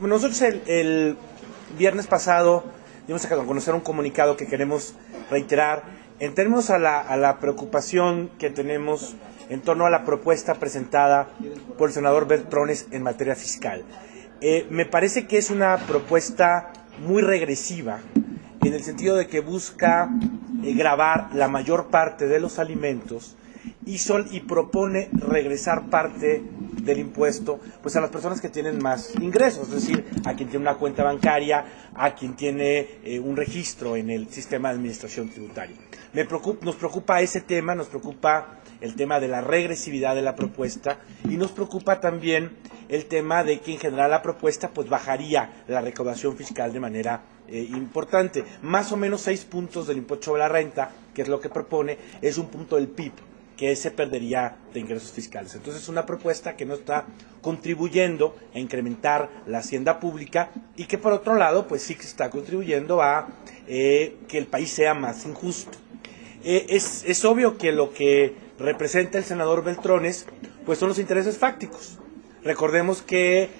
Nosotros el viernes pasado dimos a conocer un comunicado que queremos reiterar en términos a la preocupación que tenemos en torno a la propuesta presentada por el senador Beltrones en materia fiscal. Me parece que es una propuesta muy regresiva en el sentido de que busca gravar la mayor parte de los alimentos y propone regresar parte del impuesto pues a las personas que tienen más ingresos, es decir, a quien tiene una cuenta bancaria, a quien tiene un registro en el sistema de administración tributaria. Nos preocupa ese tema, nos preocupa el tema de la regresividad de la propuesta y nos preocupa también el tema de que en general la propuesta pues bajaría la recaudación fiscal de manera importante. Más o menos 6 puntos del impuesto sobre la renta, que es lo que propone, es un punto del PIB que se perdería de ingresos fiscales. Entonces es una propuesta que no está contribuyendo a incrementar la hacienda pública y que por otro lado pues sí que está contribuyendo a que el país sea más injusto. Es obvio que lo que representa el senador Beltrones pues son los intereses fácticos. Recordemos que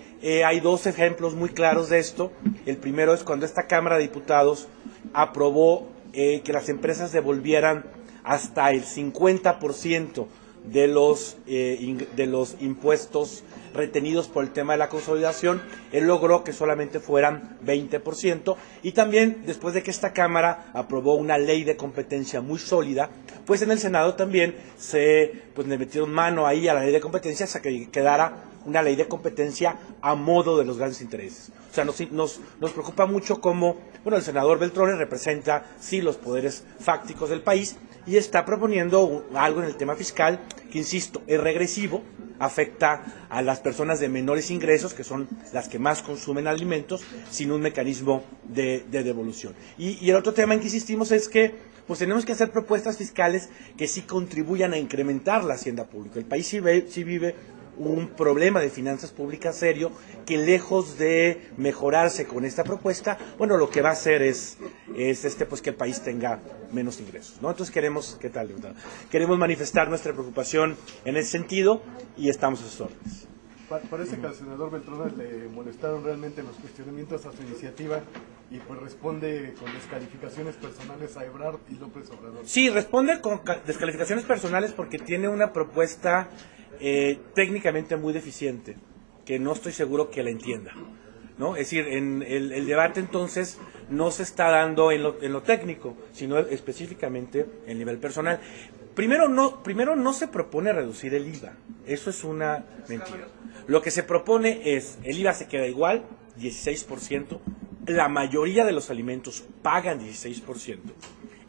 hay 2 ejemplos muy claros de esto. El primero es cuando esta Cámara de Diputados aprobó que las empresas devolvieran hasta el 50% de los impuestos retenidos por el tema de la consolidación. Él logró que solamente fueran 20%, y también después de que esta Cámara aprobó una ley de competencia muy sólida, pues en el Senado también le metieron mano ahí a la ley de competencia hasta que quedara una ley de competencia a modo de los grandes intereses. O sea, nos preocupa mucho cómo, el senador Beltrones representa, sí, los poderes fácticos del país y está proponiendo algo en el tema fiscal que, insisto, es regresivo, afecta a las personas de menores ingresos, que son las que más consumen alimentos, sin un mecanismo de devolución. Y el otro tema en que insistimos es que pues tenemos que hacer propuestas fiscales que sí contribuyan a incrementar la hacienda pública. El país sí vive un problema de finanzas públicas serio que, lejos de mejorarse con esta propuesta, lo que va a hacer es que el país tenga menos ingresos, ¿no? Entonces queremos manifestar nuestra preocupación en ese sentido y estamos a sus órdenes. Parece que al senador Beltrones le molestaron realmente los cuestionamientos a su iniciativa y pues responde con descalificaciones personales a Ebrard y López Obrador. Sí, responde con descalificaciones personales porque tiene una propuesta técnicamente muy deficiente, que no estoy seguro que la entienda, ¿no? Es decir, en el debate entonces no se está dando en lo técnico, sino específicamente en el nivel personal. Primero no se propone reducir el IVA, eso es una mentira. Lo que se propone es, el IVA se queda igual, 16%, la mayoría de los alimentos pagan 16%,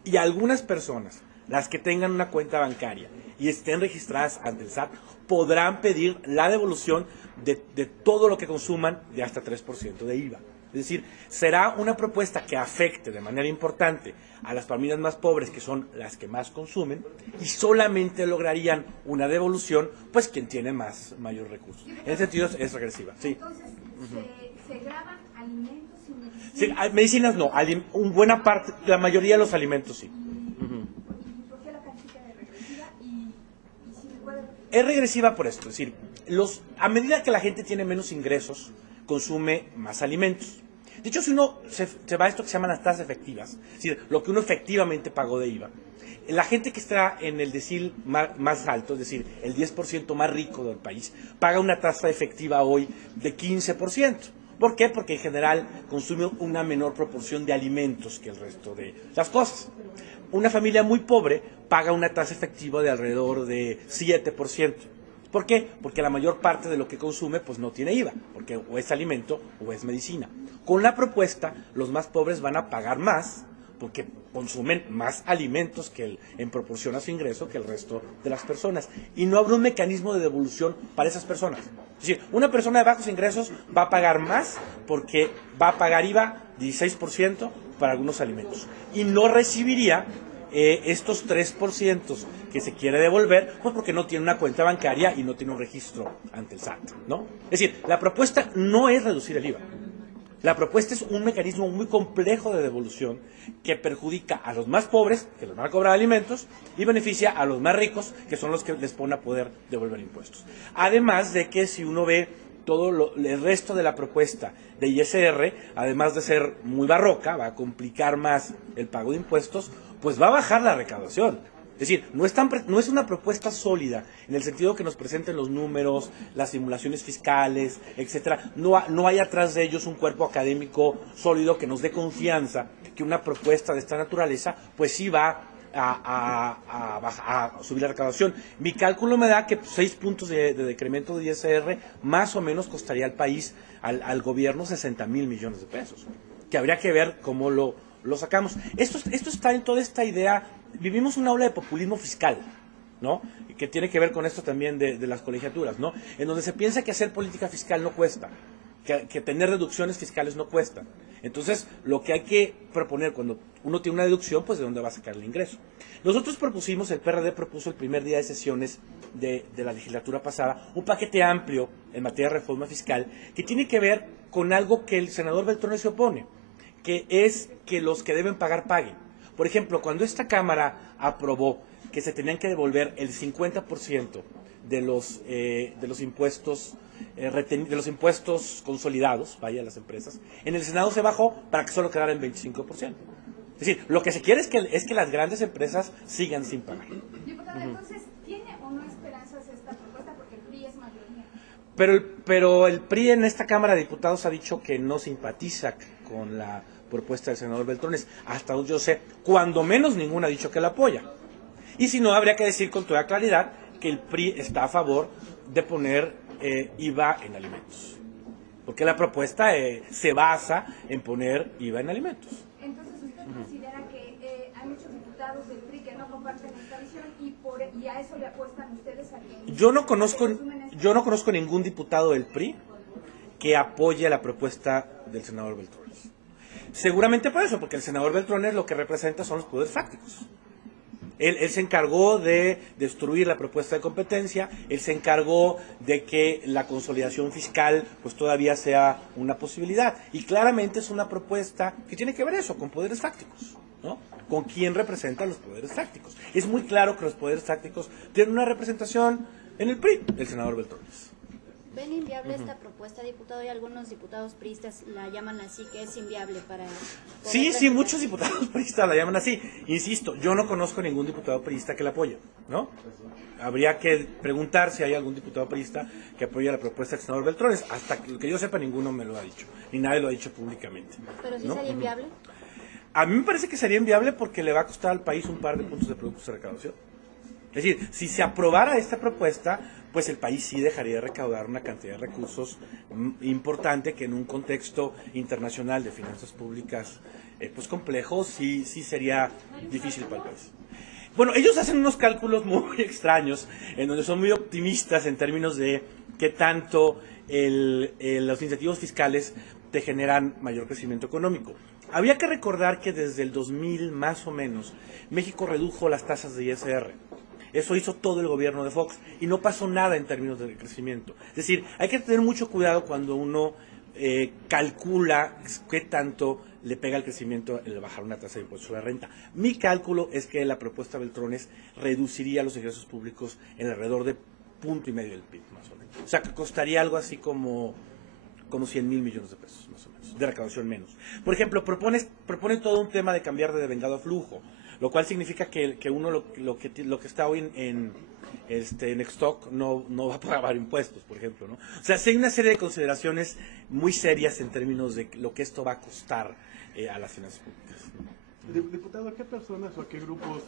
y algunas personas, las que tengan una cuenta bancaria y estén registradas ante el SAT, podrán pedir la devolución de todo lo que consuman de hasta 3% de IVA. Es decir, será una propuesta que afecte de manera importante a las familias más pobres, que son las que más consumen, y solamente lograrían una devolución pues quien tiene mayor recursos. En ese sentido es regresiva. Sí. Entonces, ¿se graban alimentos y medicinas? Sí, medicinas no, buena parte, la mayoría de los alimentos sí. ¿Por qué la califica de regresiva? Y si me puede... Es regresiva por esto, es decir, a medida que la gente tiene menos ingresos, consume más alimentos. De hecho, si uno se va a esto que se llaman las tasas efectivas, es decir, lo que uno efectivamente pagó de IVA, la gente que está en el decil más alto, es decir, el 10% más rico del país, paga una tasa efectiva hoy de 15%. ¿Por qué? Porque en general consume una menor proporción de alimentos que el resto de las cosas. Una familia muy pobre paga una tasa efectiva de alrededor de 7%. ¿Por qué? Porque la mayor parte de lo que consume pues no tiene IVA, porque o es alimento o es medicina. Con la propuesta, los más pobres van a pagar más porque consumen más alimentos en proporción a su ingreso que el resto de las personas. Y no habrá un mecanismo de devolución para esas personas. Es decir, una persona de bajos ingresos va a pagar más porque va a pagar IVA 16% para algunos alimentos. Y no recibiría estos 3% que se quiere devolver, pues porque no tiene una cuenta bancaria y no tiene un registro ante el SAT, ¿no? Es decir, la propuesta no es reducir el IVA. La propuesta es un mecanismo muy complejo de devolución que perjudica a los más pobres, que les van a cobrar alimentos, y beneficia a los más ricos, que son los que les pone a poder devolver impuestos. Además de que si uno ve todo el resto de la propuesta de ISR, además de ser muy barroca, va a complicar más el pago de impuestos, pues va a bajar la recaudación. Es decir, no es una propuesta sólida en el sentido que nos presenten los números, las simulaciones fiscales, etcétera. No hay atrás de ellos un cuerpo académico sólido que nos dé confianza que una propuesta de esta naturaleza pues sí va a subir la recaudación. Mi cálculo me da que 6 puntos de decremento de ISR más o menos costaría al país, al gobierno, 60,000 millones de pesos, que habría que ver cómo lo sacamos. Esto está en toda esta idea. Vivimos una ola de populismo fiscal, ¿no? Que tiene que ver con esto también de las colegiaturas, ¿no? En donde se piensa que hacer política fiscal no cuesta, que tener deducciones fiscales no cuesta. Entonces, lo que hay que proponer cuando uno tiene una deducción, pues de dónde va a sacar el ingreso. Nosotros propusimos, el PRD propuso el primer día de sesiones de la legislatura pasada, un paquete amplio en materia de reforma fiscal que tiene que ver con algo que el senador Beltrones se opone, que es que los que deben pagar paguen. Por ejemplo, cuando esta Cámara aprobó que se tenían que devolver el 50% de los impuestos de los impuestos consolidados, vaya, a las empresas, en el Senado se bajó para que solo quedara en 25%. Es decir, lo que se quiere es que las grandes empresas sigan sin pagar. Diputada, entonces, ¿tiene o no esperanzas esta propuesta? Porque el PRI es mayoría. Pero el PRI en esta Cámara de Diputados ha dicho que no simpatiza con la propuesta del senador Beltrones. Hasta donde yo sé, cuando menos ninguna ha dicho que la apoya. Y si no, habría que decir con toda claridad que el PRI está a favor de poner IVA en alimentos. Porque la propuesta se basa en poner IVA en alimentos. Entonces, ¿usted considera que hay muchos diputados del PRI que no comparten esta visión y a eso le apuestan ustedes a que... Yo no conozco ningún diputado del PRI que apoye la propuesta del senador Beltrones. Seguramente por eso, porque el senador Beltrones lo que representa son los poderes fácticos. Él se encargó de destruir la propuesta de competencia, él se encargó de que la consolidación fiscal pues todavía sea una posibilidad. Y claramente es una propuesta que tiene que ver eso, con poderes fácticos, ¿no? Con quién representa los poderes fácticos. Es muy claro que los poderes fácticos tienen una representación en el PRI, del senador Beltrones. ¿Ven inviable esta propuesta, diputado? Y algunos diputados priistas la llaman así, que es inviable para... Sí, muchos diputados priistas la llaman así. Insisto, yo no conozco ningún diputado priista que la apoye, ¿no? Habría que preguntar si hay algún diputado priista que apoye la propuesta del senador Beltrones. Hasta que yo sepa, ninguno me lo ha dicho, ni nadie lo ha dicho públicamente. ¿Pero sí ¿no? sería inviable? A mí me parece que sería inviable porque le va a costar al país un par de puntos de productos de recaudación. Es decir, si se aprobara esta propuesta, pues el país sí dejaría de recaudar una cantidad de recursos importante que en un contexto internacional de finanzas públicas pues complejo, sí sería difícil para el país. Bueno, ellos hacen unos cálculos muy extraños, en donde son muy optimistas en términos de qué tanto los incentivos fiscales te generan mayor crecimiento económico. Había que recordar que desde el 2000, más o menos, México redujo las tasas de ISR. Eso hizo todo el gobierno de Fox y no pasó nada en términos de crecimiento. Es decir, hay que tener mucho cuidado cuando uno calcula qué tanto le pega el crecimiento el bajar una tasa de impuesto sobre la renta. Mi cálculo es que la propuesta de Beltrones reduciría los ingresos públicos en alrededor de 1.5 del PIB, más o menos. O sea, que costaría algo así como 100,000 millones de pesos, más o menos, de recaudación menos. Por ejemplo, propone todo un tema de cambiar de devengado a flujo, lo cual significa que uno lo que está hoy en stock no va a pagar impuestos, por ejemplo, ¿no? O sea, sí hay una serie de consideraciones muy serias en términos de lo que esto va a costar a las finanzas públicas. Diputado, ¿a qué personas o a qué grupos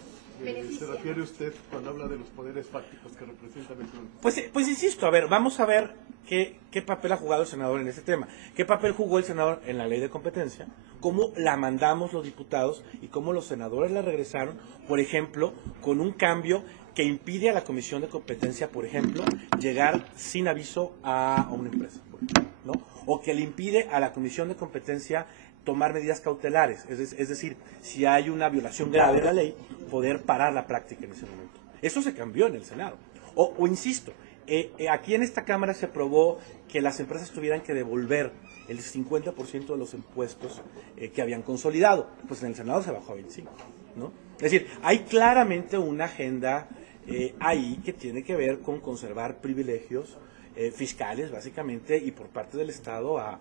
se refiere usted cuando habla de los poderes fácticos que representa Beltrones? Pues insisto, a ver, vamos a ver qué papel ha jugado el senador en este tema. ¿Qué papel jugó el senador en la ley de competencia? ¿Cómo la mandamos los diputados y cómo los senadores la regresaron? Por ejemplo, con un cambio que impide a la Comisión de Competencia, por ejemplo, llegar sin aviso a una empresa, por ejemplo, ¿no? O que le impide a la Comisión de Competencia tomar medidas cautelares, es decir, si hay una violación grave de la ley, poder parar la práctica en ese momento. Eso se cambió en el Senado. O insisto, aquí en esta Cámara se aprobó que las empresas tuvieran que devolver el 50% de los impuestos que habían consolidado. Pues en el Senado se bajó a 25%, ¿no? Es decir, hay claramente una agenda ahí que tiene que ver con conservar privilegios fiscales, básicamente, y por parte del Estado a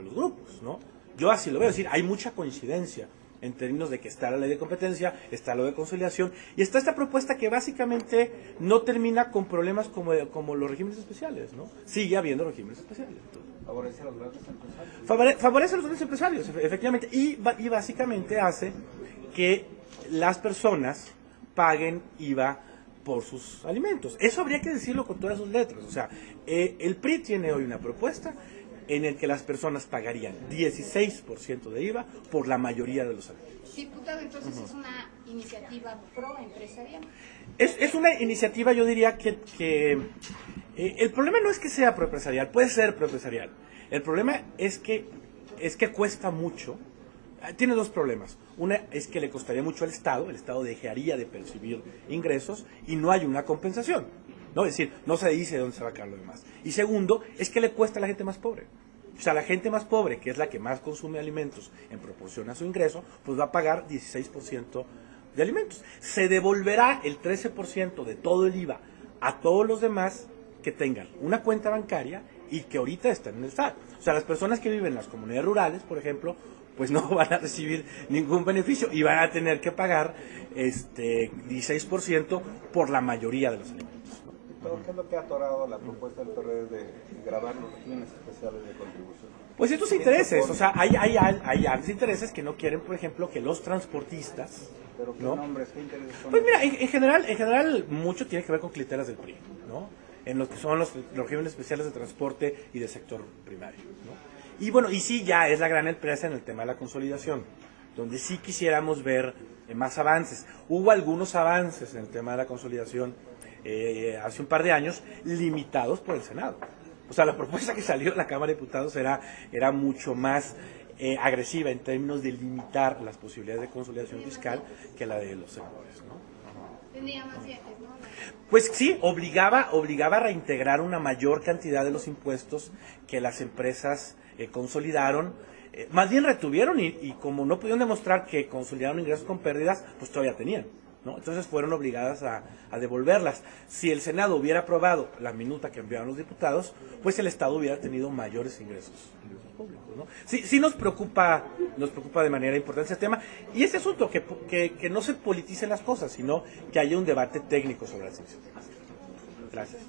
los grupos, ¿no? Yo así lo veo, es decir, hay mucha coincidencia en términos de que está la ley de competencia, está lo de conciliación, y está esta propuesta que básicamente no termina con problemas como los regímenes especiales, ¿no? Sigue habiendo regímenes especiales. Favorece a los grandes empresarios. Favorece a los grandes empresarios, efectivamente, y básicamente hace que las personas paguen IVA por sus alimentos. Eso habría que decirlo con todas sus letras. O sea, el PRI tiene hoy una propuesta en el que las personas pagarían 16% de IVA por la mayoría de los alimentos. Diputado, entonces es una iniciativa pro-empresarial. Es una iniciativa, yo diría que el problema no es que sea proempresarial, puede ser proempresarial. El problema es que cuesta mucho. Tiene dos problemas. Una es que le costaría mucho al Estado, el Estado dejaría de percibir ingresos y no hay una compensación, ¿no? Es decir, no se dice de dónde se va a caer lo demás. Y segundo, es que le cuesta a la gente más pobre. O sea, la gente más pobre, que es la que más consume alimentos en proporción a su ingreso, pues va a pagar 16% de alimentos. Se devolverá el 13% de todo el IVA a todos los demás que tengan una cuenta bancaria y que ahorita están en el SAT. O sea, las personas que viven en las comunidades rurales, por ejemplo, pues no van a recibir ningún beneficio y van a tener que pagar 16% por la mayoría de los alimentos. ¿Qué es lo que ha atorado la propuesta del PRD de gravar los regímenes especiales de contribución? Pues estos intereses, o sea, hay altos intereses que no quieren, por ejemplo, que los transportistas... ¿Pero qué ¿no? nombres, qué intereses son? Pues mira, en general mucho tiene que ver con clientelas del PRI, ¿no? En lo que son los regímenes especiales de transporte y de sector primario, ¿no? Y bueno, y sí ya es la gran empresa en el tema de la consolidación, donde sí quisiéramos ver más avances. Hubo algunos avances en el tema de la consolidación hace un par de años, limitados por el Senado. O sea, la propuesta que salió de la Cámara de Diputados era mucho más agresiva en términos de limitar las posibilidades de consolidación fiscal que la de los senadores, ¿no? Tendría más dientes, ¿no? Pues sí, obligaba a reintegrar una mayor cantidad de los impuestos que las empresas consolidaron, más bien retuvieron y como no pudieron demostrar que consolidaron ingresos con pérdidas, pues todavía tenían, ¿no? Entonces fueron obligadas a devolverlas. Si el Senado hubiera aprobado la minuta que enviaron los diputados, pues el Estado hubiera tenido mayores ingresos públicos, ¿no? Sí nos preocupa de manera importante este tema y este asunto, que no se politicen las cosas, sino que haya un debate técnico sobre las iniciativas. Gracias.